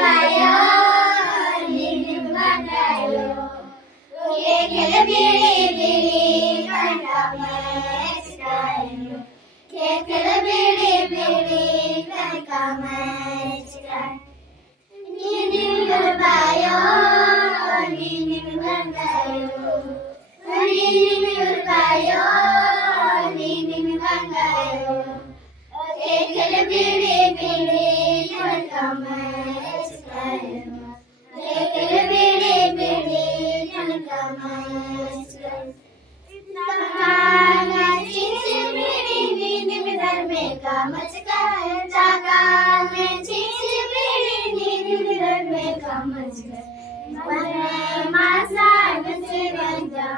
bayo, nini bangayo. Kekele bili bili, kankamachikayo. Kekele bili bili, kankamachikayo. Nini bayo, nini bangayo. Nini bayo, nini bangayo. Kekele bili bili, kankamachikayo. Kekele bili bili, kankamachikayo. Takana chichi bili nini midar mein kamachikayo. Takana chichi bili nini midar mein kamachikayo. Mane masa nse ganja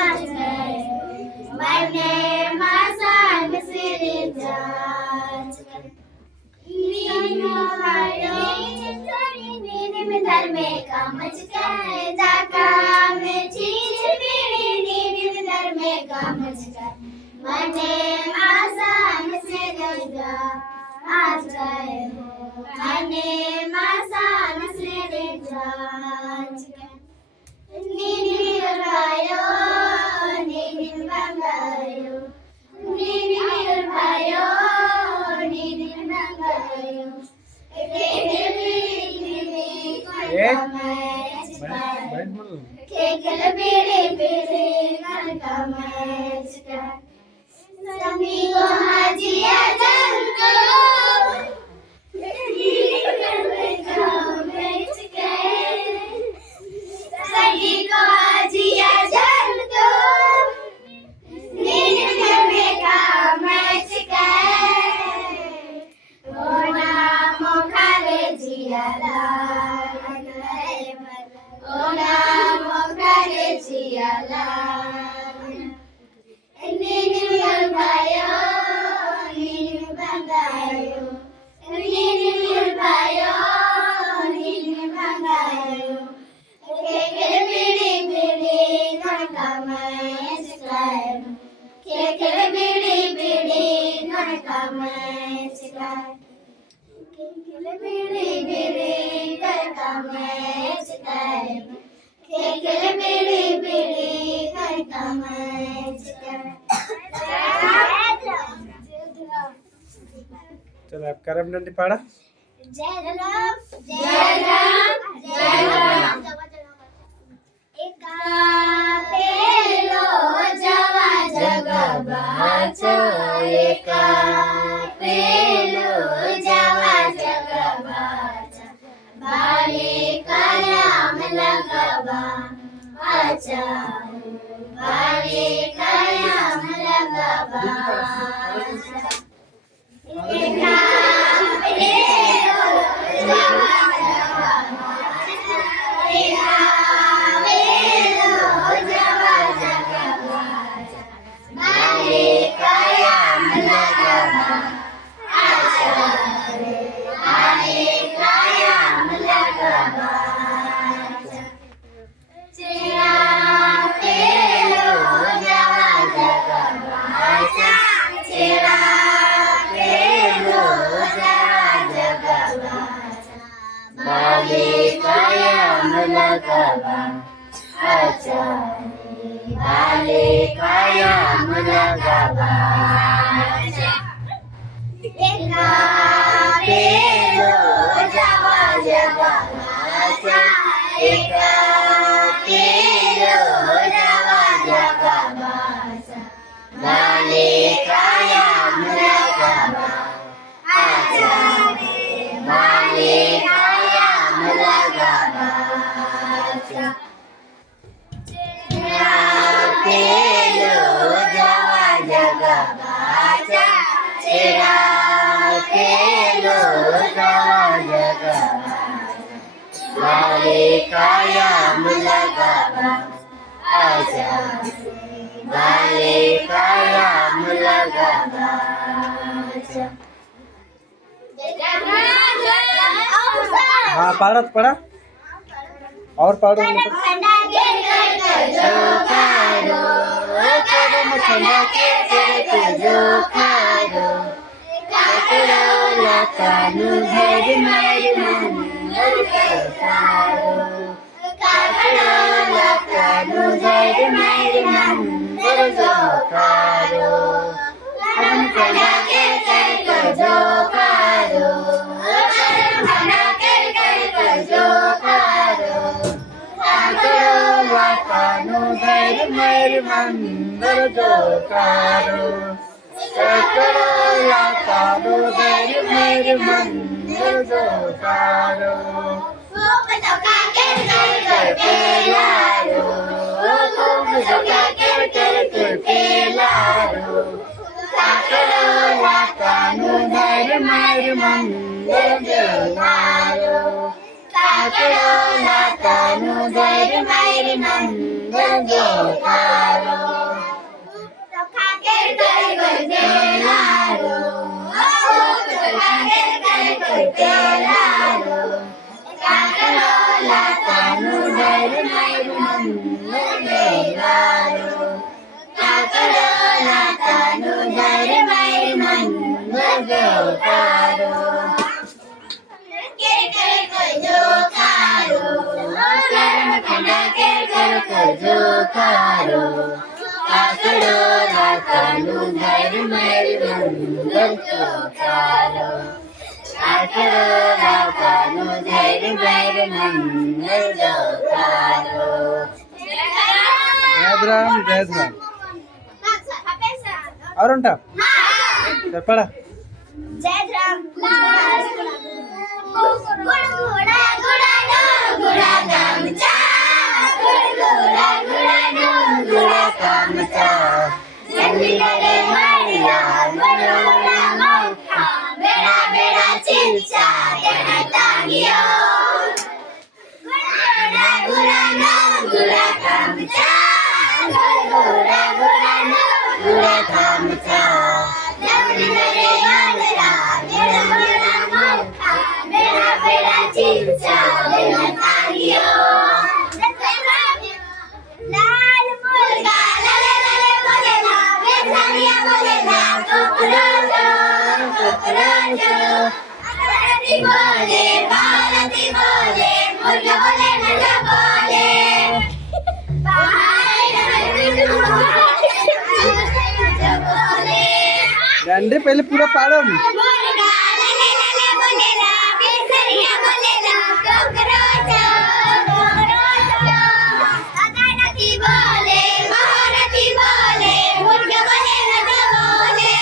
achikayo. Mane masa nse ganja achikayo. Nini bayo, nini midar mein kamachikayo. Takana chichi bili nini midar mein kamachikayo. Mane masa nse ganja achikayo. Mane masa nse ganja achikayo. Nini bayo, nini bangayo. Nini bayo, nini bangayo. Kekele bili bili, kankamachikayo. Kekele bili bili, kankamachikayo. Sami ko hajiya janto, Sami ko hajiya janto, nini में kamachikayo. Ona mokhale jiyala, ona mokhale jiyala. Nini bayo, nini bangayo. Nini bayo, nini bangayo. Kekele bili bili, kankamachikayo. Kekele bili bili, kankamachikayo. Kekele bili bili, kankamachikayo. Kekele bili bili, kankamachikayo. चलो आप करम डंडी पाड़ा जय राम जय राम जय राम एका पेलो जवा जगबाचा एका पेलो जवा जगबाचा बाले कायाम लगबा आचा बाले कायाम लगबा एका पेलो जवा जगबाचा एका पेलो जवा जगबाचा बाले कायाम लगबा आचा बाले कायाम लगबा चेरा पेलो जवा जगबाचा चेरा पेलो जवा जगबाचा बाले कायाम लगबा आचा बाले कायाम लगबा एका पेलो जवा जगबाचा एका पेलो जवा जगबाचा बाले कायाम लगबा आचा बाले कायाम लगबा चेरा पेलो जवा जगबाचा चेरा पेलो जवा जगबाचा बाले कायाम लगबा आचा बाले कायाम लगबा हाँ पाड़ा तो पड़ा और पाड़ो जो કાકડો લાકડાનું ઝાડ મારી મંદર જોકારો ઘણા કેર કરજો કારો ઘણા કેર કરજો કારો કાકડો લાકડાનું ઝાડ મારી મંદર જોકારો કાકડો લાકડાનું ઝાડ મારી મંદર જોકારો pelaro, kakado lakanu dari mari mandar pelaro, kakado lakanu dari mari mandar pelaro, kakek pelaro, kakek pelaro. Kakado lakanu dari mari mandar kakado lakanu dari mari mandar kar jo karo karna kar jo karo kakado lakanu dari mari mandar karo kakado lakanu dari mari mandar karo जयद्राम जयद्राम और उनटा पढ़ा जयद्राम गुड़ घोड़ा घोड़ा घोड़ा कामचा गुड़ घोड़ा घोड़ा घोड़ा कामचा जल्दी करे मारिया घोड़ा मौका बेड़ा बेड़ा चिंचा बेड़ा तांगियो घोड़ा घोड़ा कामचा घोड़ा घोड़ा घोड़ा कामचा जल्दी करे मारिया घोड़ा मौका बेड़ा बेड़ा चिंचा बेड़ा तांगियो लाल मुर्गा लले लले बोले ना बेचारिया बोले ना कुकराचा भारती बोले मुर्गा बोले नगा बोले डंडे पहले पूरा पाड़ो मुर्गा लले लले बोले ना बेचारिया बोले ना कुकराचा भारती बोले महारती बोले मुर्गा बोले नगा बोले